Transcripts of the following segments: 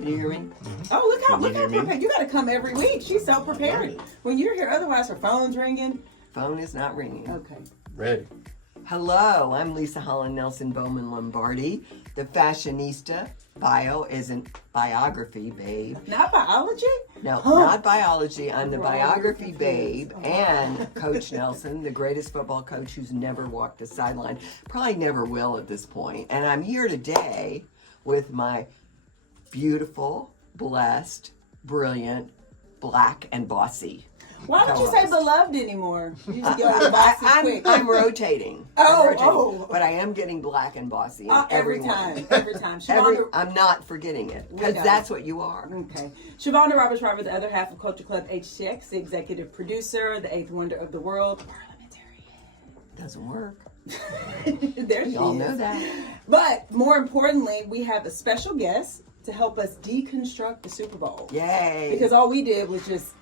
Can you hear me? Oh, look how prepared. You got to come every week. She's so prepared. When you're here, otherwise her phone's ringing. Phone is not ringing. Okay. Ready. Hello, I'm Leisa Holland-Nelson Bowman Lombardi. The fashionista bio isn't biography, babe. Not biology? No, not biology. I'm the biography babe and Coach Nelson, the greatest football coach who's never walked the sideline. Probably never will at this point. And I'm here today with my beautiful, blessed, brilliant, black, and bossy. Why don't you say beloved anymore? You just go with bossy quick. I'm rotating. But I am getting black and bossy. Every time. I'm not forgetting it because that's what you are. Okay. Shavonnah Roberts Schreiber, the other half of Culture Club HTX, the executive producer, the eighth wonder of the world, parliamentarian. Doesn't work. There she is. All know that. But more importantly, we have a special guest to help us deconstruct the Super Bowl. Yay. Because all we did was just,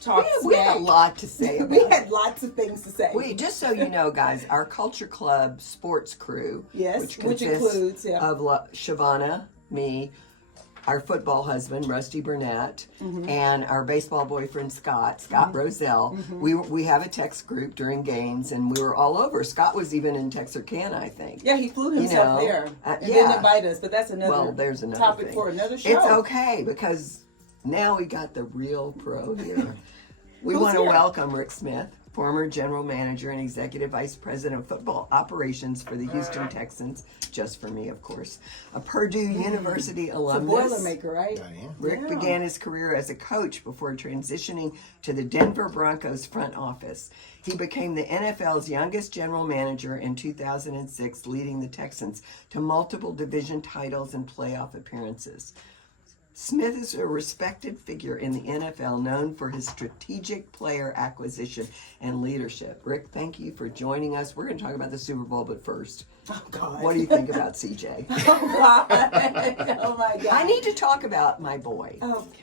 talk we had a lot to say about We had lots of things to say. Just so you know, guys, our Culture Club sports crew, which includes of Shavonnah, me, our football husband, Rusty Burnett, and our baseball boyfriend, Scott Roselle. We have a text group during games, and we were all over. Scott was even in Texarkana, I think. Yeah, he flew himself there. He didn't invite us, but that's another topic for another show. It's okay, because now we got the real pro here. We want to welcome Rick Smith, former general manager and executive vice president of football operations for the Houston Texans, just for me, of course. A Purdue University alumnus. It's a Boilermaker, right? Rick began his career as a coach before transitioning to the Denver Broncos front office. He became the NFL's youngest general manager in 2006, leading the Texans to multiple division titles and playoff appearances. Smith is a respected figure in the NFL, known for his strategic player acquisition and leadership. Rick, thank you for joining us. We're going to talk about the Super Bowl, but first, what do you think about CJ? Oh my God. I need to talk about my boy.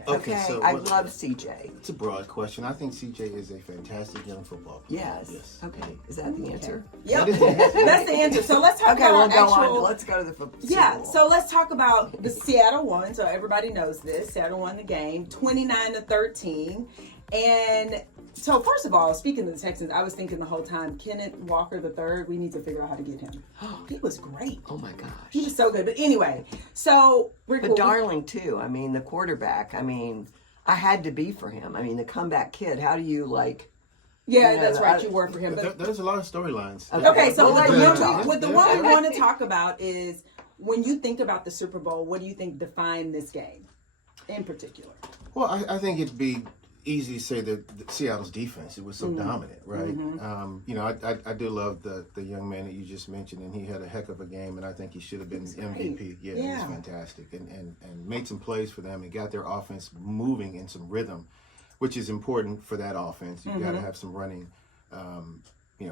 Okay. So I love CJ. It's a broad question. I think CJ is a fantastic young football player. Yes. Okay. Is that the answer? Yep. That's the answer. So let's talk about go on. Let's go to the football. Yeah. So let's talk about the Seattle won. So everybody knows this. Seattle won the game 29-13. And so first of all, speaking of the Texans, I was thinking the whole time, Kenneth Walker III, we need to figure out how to get him. He was great. Oh my gosh. He was so good. But anyway, so But darling too. I mean, the quarterback, I had to be for him. The comeback kid, how do you that's right. You were for him. But there's a lot of storylines. Okay, so the one we want to talk about is when you think about the Super Bowl, what do you think defined this game in particular? Well, I think it'd be easy to say that Seattle's defense, it was so dominant, right? I do love the young man that you just mentioned, and he had a heck of a game, and I think he should have been the MVP. Yeah, he was fantastic, and made some plays for them and got their offense moving in some rhythm, which is important for that offense. You've got to have some running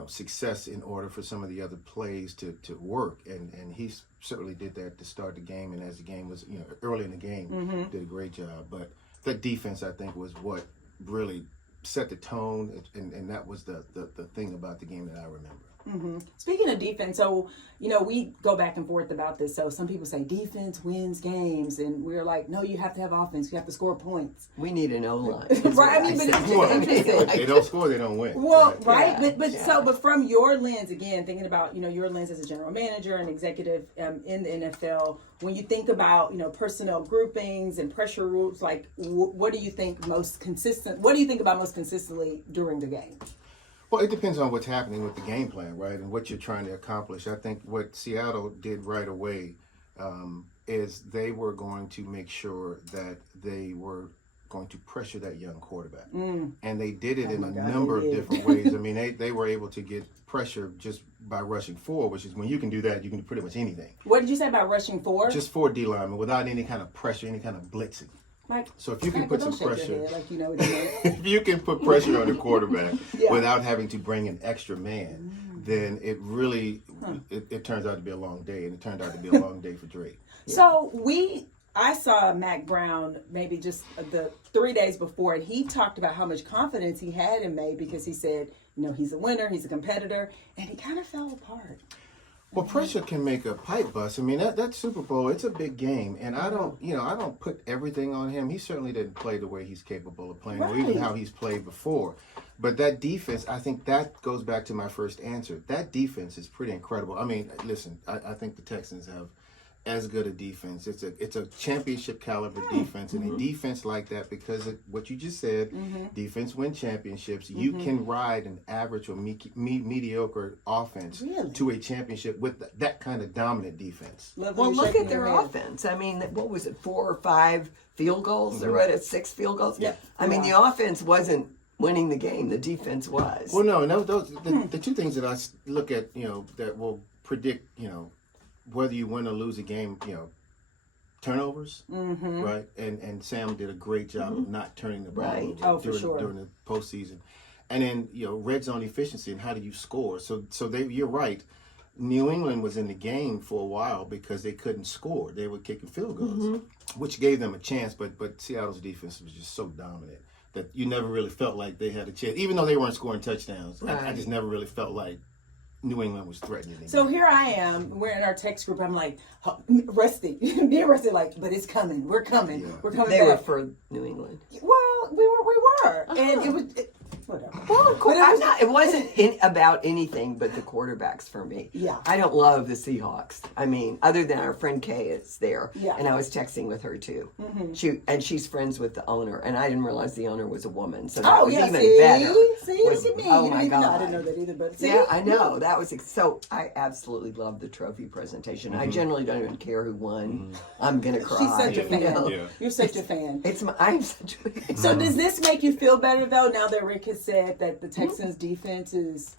success in order for some of the other plays to work, and he certainly did that to start the game, and as the game was early in the game, did a great job. But that defense, I think, was what really set the tone, and that was the thing about the game that I remember. Speaking of defense, so we go back and forth about this. So some people say defense wins games, and we're like, no, you have to have offense. You have to score points. We need an O-line. Right? But it's just interesting. They don't score, they don't win. Well, right? Yeah. But from your lens, again, thinking about your lens as a general manager and executive in the NFL, when you think about personnel groupings and pressure rules, what do you think most consistent? What do you think about most consistently during the game? Well, it depends on what's happening with the game plan, right, and what you're trying to accomplish. I think what Seattle did right away is they were going to make sure that they were going to pressure that young quarterback. And they did it in a number of different ways. They were able to get pressure just by rushing forward, which is when you can do that, you can do pretty much anything. What did you say about rushing forward? Just forward D linemen without any kind of pressure, any kind of blitzing. So if you can put some pressure, if you can put pressure on the quarterback without having to bring an extra man, then it really it turns out to be a long day, and it turned out to be a long day for Drake. So I saw Mac Brown maybe just the 3 days before, and he talked about how much confidence he had in May because he said, he's a winner, he's a competitor, and he kind of fell apart. Well, pressure can make a pipe bust. I mean, that Super Bowl, it's a big game, and I don't put everything on him. He certainly didn't play the way he's capable of playing, or even how he's played before. But that defense, I think that goes back to my first answer. That defense is pretty incredible. I mean, listen, I think the Texans have as good a defense. It's a championship caliber defense, and a defense like that, because of what you just said, defense win championships. You can ride an average or mediocre offense to a championship with that kind of dominant defense. Well, look at their offense. I mean, what was it, 4 or 5 field goals? They're right at 6 field goals. Yeah. I mean, the offense wasn't winning the game. The defense was. Well, no, the two things that I look at, that will predict, whether you win or lose a game, turnovers, right? And Sam did a great job of not turning the ball over during the postseason. And then, red zone efficiency and how do you score? So you're right. New England was in the game for a while because they couldn't score. They were kicking field goals, which gave them a chance. But Seattle's defense was just so dominant that you never really felt like they had a chance, even though they weren't scoring touchdowns. I just never really felt like New England was threatening them. So here I am. We're in our text group. I'm like, Rusty, being Rusty, like, but it's coming. We're coming. Yeah. We're coming. They back. were for New England. Well, we were, and it was. Whatever. Well, of course, it wasn't about anything but the quarterbacks for me. Yeah. I don't love the Seahawks. I mean, other than our friend Kay is there. Yeah. And I was texting with her too. She's friends with the owner, and I didn't realize the owner was a woman, so that was even better. See what you mean? Oh my God. I didn't know that either, but see? Yeah, I know. That was so. I absolutely love the trophy presentation. I generally don't even care who won. I'm gonna cry. She's such a fan. Yeah. You're such a fan. I'm such a fan. So does this make you feel better though? Now that Rick has said that the Texans defense is,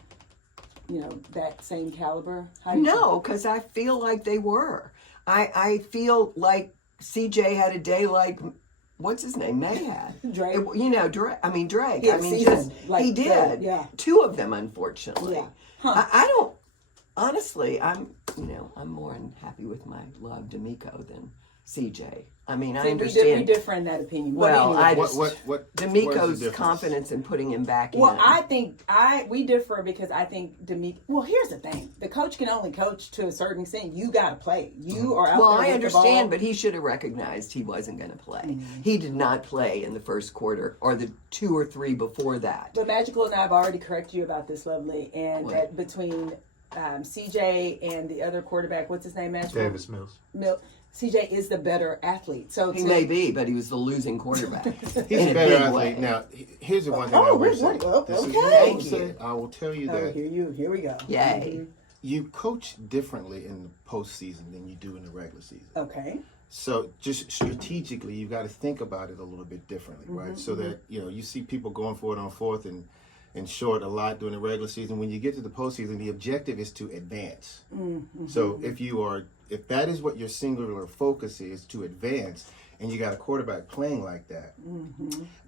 that same caliber? No, because I feel like they were. I feel like CJ had a day like, what's his name? May had. Drake. Drake. Yeah, I mean, season, like he did. that, yeah. 2 of them, unfortunately. Yeah. Huh. I don't. Honestly, I'm more happy with my love D'Amico than CJ. I mean, I understand. We differ in that opinion. Well, anyway. I just what D'Amico's confidence in putting him back in. Well, I think we differ because I think D'Amico. Well, here's the thing: the coach can only coach to a certain extent. You got to play. You are out there. Well, I with the ball. understand, but he should have recognized he wasn't going to play. He did not play in the first quarter or the 2 or 3 before that. But Magical and I have already corrected you about this, Lovely, and between CJ and the other quarterback, what's his name? Magical? Davis Mills. CJ is the better athlete. So he may be, but he was the losing quarterback. He's a better athlete. Now, here's the one thing I will say. Thank you. I will tell you that. Here we go. Yay. You coach differently in the postseason than you do in the regular season. Okay. So just strategically, you've got to think about it a little bit differently, right? So that, you see people going for it on 4th and short a lot during the regular season. When you get to the postseason, the objective is to advance. So if that is what your singular focus is, to advance, and you got a quarterback playing like that,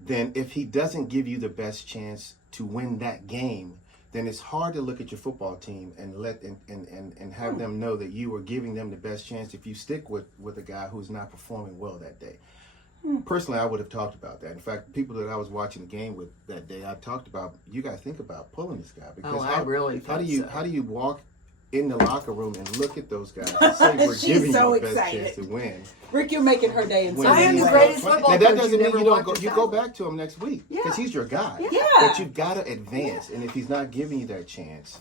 then if he doesn't give you the best chance to win that game, then it's hard to look at your football team and have them know that you are giving them the best chance if you stick with a guy who's not performing well that day. Personally, I would have talked about that. In fact, people that I was watching the game with that day, I talked about, you got to think about pulling this guy, because I really how do you walk in the locker room and look at those guys and say we're giving so you the best excited. chance to win? Rick, you're making her day. I am the greatest football Now that coach doesn't you mean never you don't walked go. beside. You go back to him next week because he's your guy. Yeah. But you've got to advance, and if he's not giving you that chance,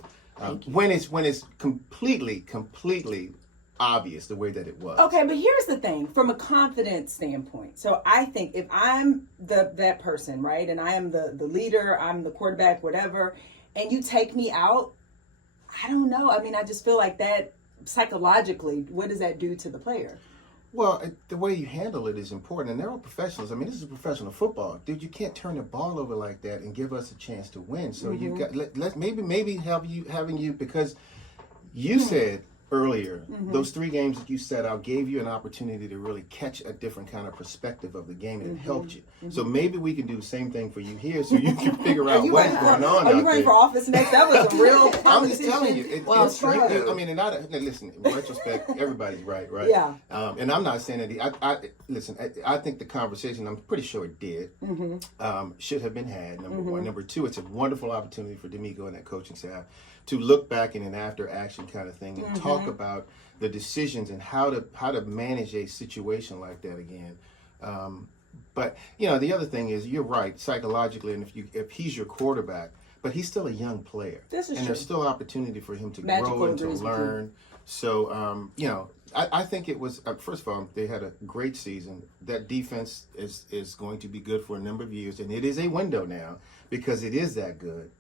when it's completely obvious the way that it was. Okay, but here's the thing, from a confidence standpoint. So I think if I'm that person, right, and I am the leader, I'm the quarterback, whatever, and you take me out, I don't know. I mean, I just feel like that psychologically, what does that do to the player? Well, the way you handle it is important, and they're all professionals. I mean, this is professional football, dude. You can't turn the ball over like that and give us a chance to win. So you've got let maybe having you because you said earlier, those 3 games that you set out gave you an opportunity to really catch a different kind of perspective of the game, and it helped you. So maybe we can do the same thing for you here, so you can figure out what's going on. Are you running for office next? That was a real I'm just telling you. It's true. I mean, listen. In retrospect, everybody's right? Yeah. And I'm not saying that. Listen. I think the conversation, I'm pretty sure it did, should have been had. Number one. Number two, it's a wonderful opportunity for D'Amico and that coaching staff look back in an after action kind of thing and talk about the decisions and how to manage a situation like that again. But the other thing is, you're right, psychologically, and if he's your quarterback, but he's still a young player, This is and true. there's still opportunity for him to Magical grow and to agrees with you. learn. So I think it was first of all, they had a great season. That defense is going to be good for a number of years, and it is a window now because it is that good.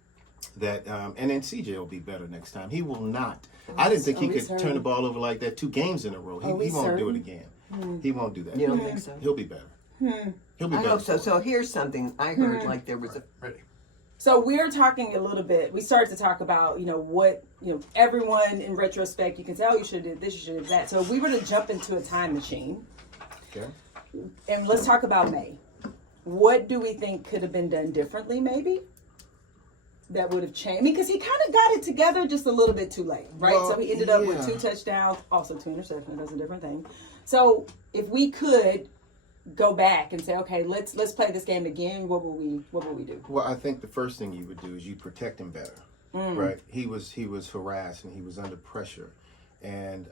That and then CJ will be better next time. He will not. I didn't think he could turn the ball over like that 2 games in a row. He won't do it again. He won't do that. You don't think so? He'll be better. He'll be I better. hope so. So here's something I heard, like there was a Ready. So we're talking a little bit. We started to talk about, what, everyone in retrospect, you can tell you should have did this, you should have did that. So if we were to jump into a time machine, Okay. and let's talk about May. What do we think could have been done differently, maybe? That would have changed. I mean, because he kind of got it together just a little bit too late, right? Well, so he ended up with yeah. 2 touchdowns, also 2 interceptions. That's a different thing. So if we could go back and say, okay, let's play this game again, what will we do? Well, I think the first thing you would do is you protect him better, right? He was harassed and he was under pressure, and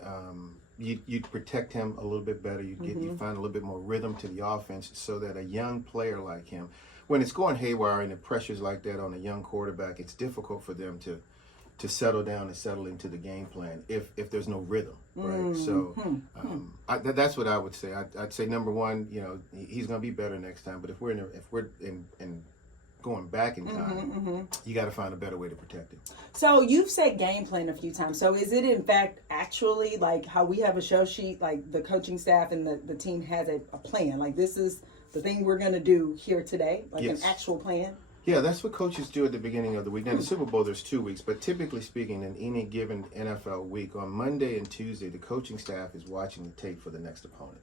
you'd protect him a little bit better. You'd find a little bit more rhythm to the offense, so that a young player like him, when it's going haywire and the pressure's like that on a young quarterback, it's difficult for them to settle down and settle into the game plan if there's no rhythm, right? So that's what I would say. I'd say number one, he's going to be better next time. But if we're in going back in time, you got to find a better way to protect him. So you've said game plan a few times. So is it in fact actually like how we have a show sheet, like the coaching staff and the team has a plan? Like this is the thing we're going to do here today, like Yes. an actual plan? Yeah, that's what coaches do at the beginning of the week. Now, the Super Bowl, there's 2 weeks, but typically speaking, in any given NFL week, on Monday and Tuesday, the coaching staff is watching the tape for the next opponent.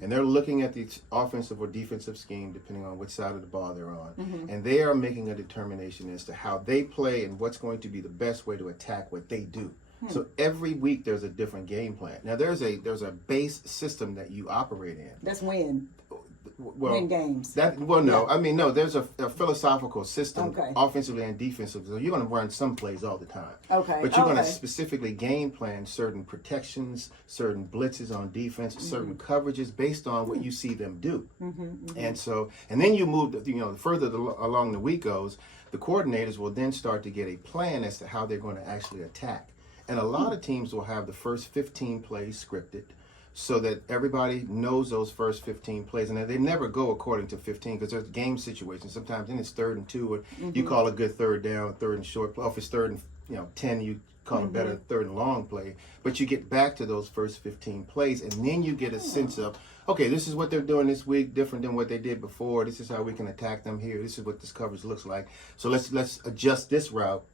And they're looking at the offensive or defensive scheme, depending on which side of the ball they're on. And they are making a determination as to how they play and what's going to be the best way to attack what they do. So every week there's a different game plan. Now, there's a base system that you operate in. That's when. Well, Win games. No. I mean, no. There's a philosophical system, Okay. offensively and defensively. So you're going to run some plays all the time. Okay. But you're going to Okay. specifically game plan certain protections, certain blitzes on defense, certain coverages based on what you see them do. And so, and then you move. Further along the week goes, the coordinators will then start to get a plan as to how they're going to actually attack. And a lot of teams will have the first 15 plays scripted, so that everybody knows those first 15 plays. And they never go according to 15 because there's game situations. Sometimes then it's 3rd and 2, and you call a good 3rd down, 3rd and short. Or if it's 3rd and 10, you call a better 3rd and long play. But you get back to those first 15 plays, and then you get a sense of, okay, this is what they're doing this week, different than what they did before. This is how we can attack them here. This is what this coverage looks like. So let's adjust this route,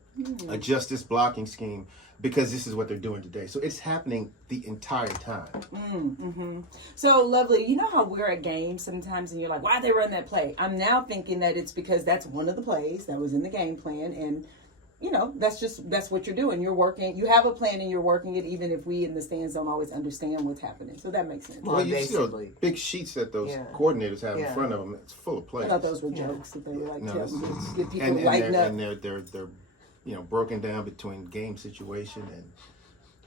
adjust this blocking scheme, because this is what they're doing today. So it's happening the entire time. So lovely. You know how we're at games sometimes and you're like, why'd they run that play? I'm now thinking that it's because that's one of the plays that was in the game plan, and that's what you're doing. You're working, you have a plan and you're working it, even if we in the stands don't always understand what's happening. So that makes sense. Well, You see those basically. big sheets that those Yeah. coordinators have in Yeah. front of them. It's full of I plays. thought those were jokes that they were like, No, tell it's- them, get people and lighten up. they're broken down between game situation and.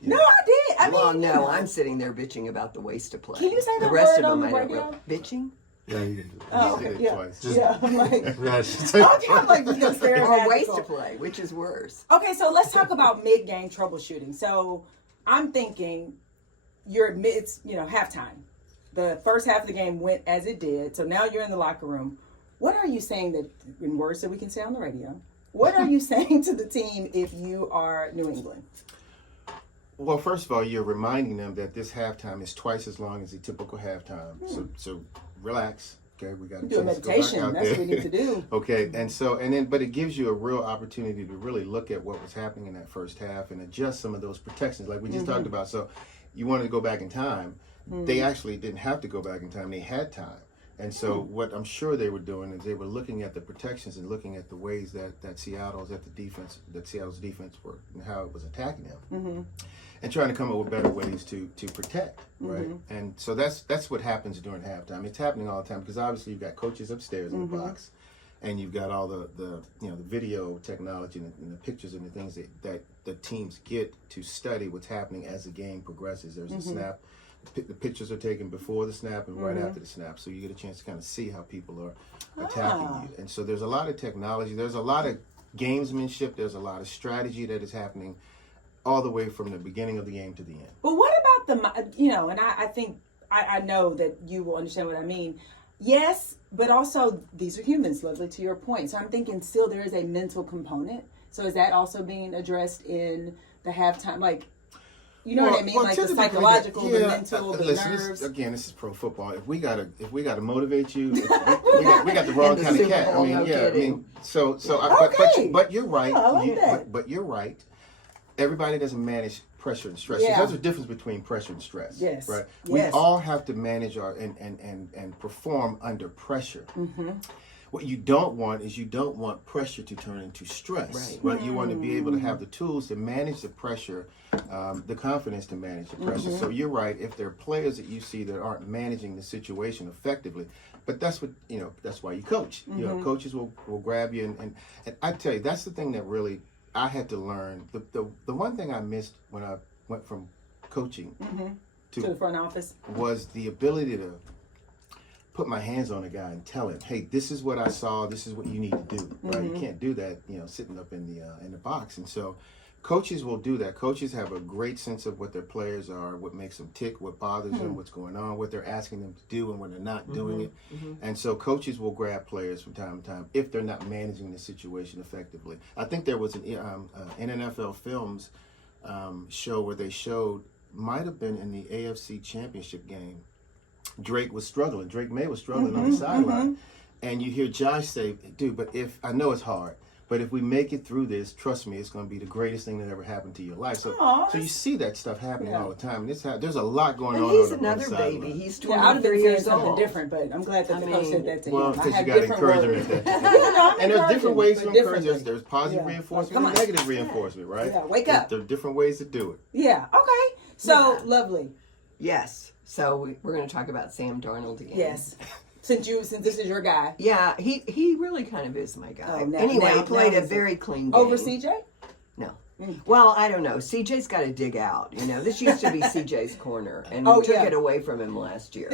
No, I did. I well, mean, no, I'm sitting there bitching about the waste of play. Can you say the that rest word of on them the I don't radio? know. Bitching? Yeah, you can do it. Oh, Said okay, it yeah. twice. Yeah, I'm like, Yeah, okay, I'm like, you know, Or waste of play, which is worse. Okay, so let's talk about mid-game troubleshooting. So I'm thinking it's halftime. The first half of the game went as it did. So now you're in the locker room. What are you saying that, in words that we can say on the radio, what are you saying to the team if you are New England? Well, first of all, you're reminding them that this halftime is twice as long as a typical halftime. So relax. Okay, we got to Do a meditation. That's what we need to do. Okay, but it gives you a real opportunity to really look at what was happening in that first half and adjust some of those protections, like we just talked about. So you wanted to go back in time. They actually didn't have to go back in time. They had time. And so what I'm sure they were doing is they were looking at the protections and looking at the ways that Seattle's defense were and how it was attacking them, and trying to come up with better ways to protect, right? And so that's what happens during halftime. It's happening all the time because obviously you've got coaches upstairs in the box, and you've got all the video technology and the pictures and the things that the teams get to study what's happening as the game progresses. There's a snap. The pictures are taken before the snap and right after the snap, so you get a chance to kind of see how people are attacking you. And so there's a lot of technology. There's a lot of gamesmanship. There's a lot of strategy that is happening all the way from the beginning of the game to the end. But what about and I think I know that you will understand what I mean. Yes, but also these are humans, Lovely, to your point. So I'm thinking still there is a mental component. So is that also being addressed in the halftime? Like, you know what I mean? Like the psychological, the mental, the nerves. This is pro football. If we gotta motivate you, we got the wrong kind of cat. Bowl, but you're right. I like that. But you're right. Everybody doesn't manage pressure and stress. Yeah. So there's a difference between pressure and stress. Yes. Right. Yes. We all have to manage our and perform under pressure. Mm-hmm. What you don't want is pressure to turn into stress. Right. You want to be able to have the tools to manage the pressure, the confidence to manage the pressure. So you're right. If there are players that you see that aren't managing the situation effectively, but that's what that's why you coach. Coaches will grab you and I tell you, that's the thing that really I had to learn. The one thing I missed when I went from coaching to the front office was the ability to put my hands on a guy and tell him, hey, this is what I saw, this is what you need to do. Right? You can't do that, sitting up in the box. And so coaches will do that. Coaches have a great sense of what their players are, what makes them tick, what bothers them, what's going on, what they're asking them to do and when they're not doing it. And so coaches will grab players from time to time if they're not managing the situation effectively. I think there was an NFL Films show where they showed, might have been in the AFC Championship game, Drake May was struggling on the sideline. And you hear Josh say, dude, but if I know it's hard, but if we make it through this, trust me, it's going to be the greatest thing that ever happened to your life. So you see that stuff happening all the time. And there's a lot going on. He's another baby. He's 23 I would have been saying years something old. different, but I'm glad that the coach said that to him. Well, because you got to encourage him at that. And there's different ways to encourage. There's positive reinforcement and negative reinforcement, right? Yeah, wake up. There are different ways to do it. Yeah, okay. So, Lovely. Yes. So we're going to talk about Sam Darnold again. Yes. Since this is your guy. Yeah, he really kind of is my guy. Oh, Anyway, he played a very clean game. Over CJ? No. Well, I don't know. CJ's got to dig out. This used to be CJ's corner, and we took it away from him last year.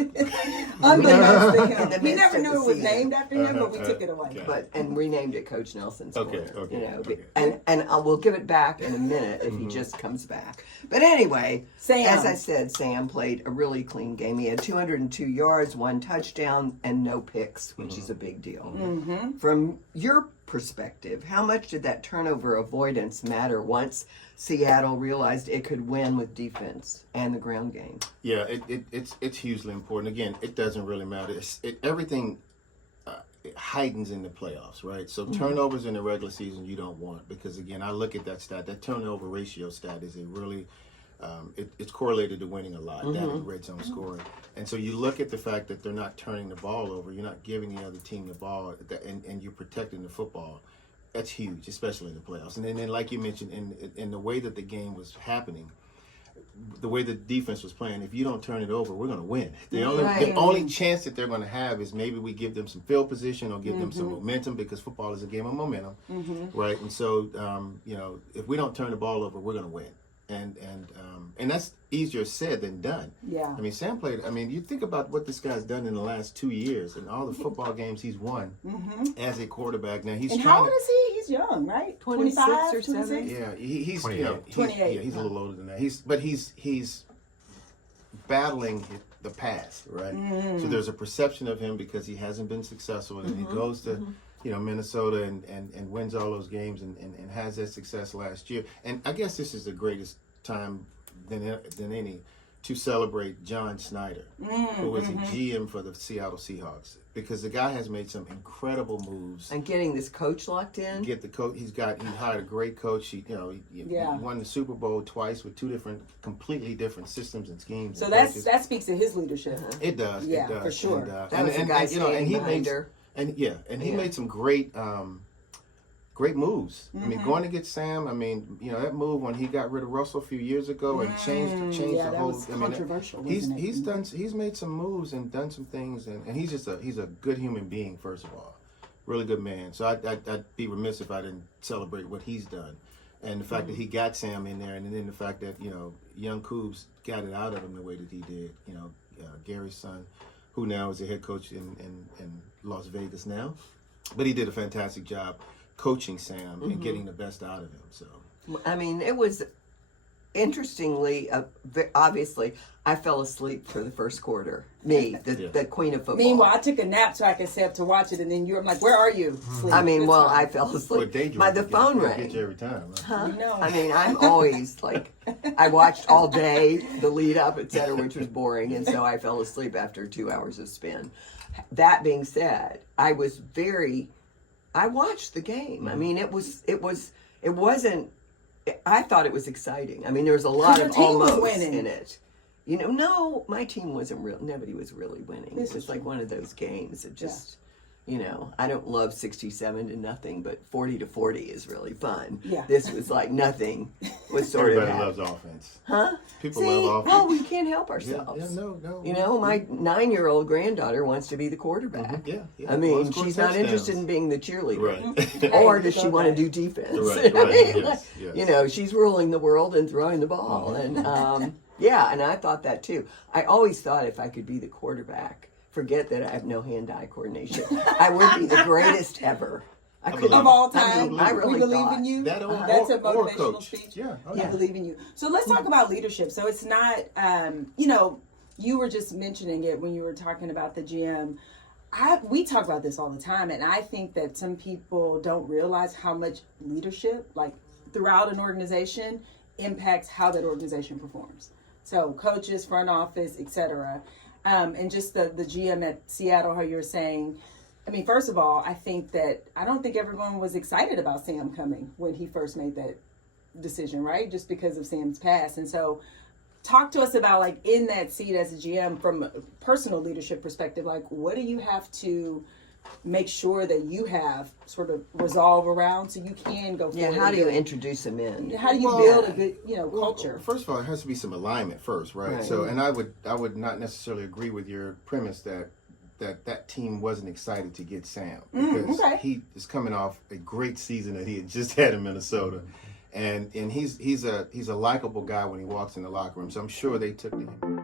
Unbeknownst to him. In the We midst never of knew the it was season. named after him, but we took it away. And renamed it Coach Nelson's corner. Okay. And we'll give it back in a minute if he just comes back. But anyway, Sam. as I said, Sam played a really clean game. He had 202 yards, 1 touchdown, and no picks, which is a big deal. From your perspective, how much did that turnover avoidance matter once Seattle realized it could win with defense and the ground game? Yeah, it's hugely important. Again, it doesn't really matter. Everything it heightens in the playoffs, right? So turnovers in the regular season you don't want, because again, I look at that stat. That turnover ratio stat is a really it's correlated to winning a lot, that and red zone scoring. And so you look at the fact that they're not turning the ball over, you're not giving the other team the ball, and you're protecting the football. That's huge, especially in the playoffs. And then like you mentioned, in the way that the game was happening, the way the defense was playing, if you don't turn it over, we're going to win. The only chance that they're going to have is maybe we give them some field position or give them some momentum, because football is a game of momentum, right? And so, if we don't turn the ball over, we're going to win. And that's easier said than done. Yeah. I mean, Sam played. I mean, you think about what this guy's done in the last 2 years and all the football games he's won as a quarterback. Now he's how old is he? He's young, right? 26 or 26? 7. Yeah, he's 28. 28. He's a little older than that. He's battling the past, right? So there's a perception of him because he hasn't been successful, and he goes to Minnesota and wins all those games and has that success last year. And I guess this is the greatest time than any to celebrate John Schneider, who was a GM for the Seattle Seahawks, because the guy has made some incredible moves. And getting this coach locked in. Get the coach. He hired a great coach. He won the Super Bowl twice with 2 completely different systems and schemes. So and that speaks to his leadership. It does. Yeah, it does. for sure. That was the guy standing behind her. He made some great moves. I mean, going to get Sam. I mean, that move when he got rid of Russell a few years ago and changed the that whole. was controversial. He's made some moves and done some things, and he's a good human being. First of all, really good man. So I'd be remiss if I didn't celebrate what he's done. And the fact that he got Sam in there, and then the fact that, young Coobs got it out of him the way that he did. Gary's son, who now is a head coach in Las Vegas now. But he did a fantastic job coaching Sam and getting the best out of him. So, I mean, it was interestingly, obviously, I fell asleep for the first quarter. Me, the queen of football. Meanwhile, I took a nap so I could stay up to watch it, and then I'm like, where are you? Sleep. I mean, I fell asleep. The phone rang. Get you every time. Huh? No. I mean, I'm always like, I watched all day, the lead up, etc., which was boring, and so I fell asleep after 2 hours of spin. That being said, I watched the game. I mean, it wasn't. I thought it was exciting. I mean, there was a lot of almost in it. No, my team wasn't real. Nobody was really winning. It was like one of those games that just, I don't love 67-0, but 40-40 is really fun. Yeah. This was like nothing was sort Everybody of. loves offense. Huh? People See, love offense. well, we can't help ourselves. Yeah, no. My 9-year-old granddaughter wants to be the quarterback. Yeah. I mean, Well, she's not interested in being the cheerleader. Right. Or does she want to do defense? Right, I mean, yes. she's ruling the world and throwing the ball. And and I thought that too. I always thought if I could be the quarterback, forget that I have no hand-eye coordination, I would be the greatest ever. Of all time, I really we believe thought. in you. That's a motivational speech. Yeah. I believe in you. So let's talk about leadership. So it's not, you were just mentioning it when you were talking about the GM. We talk about this all the time, and I think that some people don't realize how much leadership, like throughout an organization, impacts how that organization performs. So coaches, front office, etc. And just the GM at Seattle, how you were saying, I mean, first of all, I don't think everyone was excited about Sam coming when he first made that decision, right? Just because of Sam's past. And so talk to us about, like, in that seat as a GM from a personal leadership perspective, like, what do you have to make sure that you have sort of resolve around so you can go forward? Yeah, how do you introduce them in? How do you build a good, culture? First of all, it has to be some alignment first, right? So, and I would not necessarily agree with your premise that team wasn't excited to get Sam because he is coming off a great season that he had just had in Minnesota, and he's a likable guy when he walks in the locker room. So I'm sure they took to him.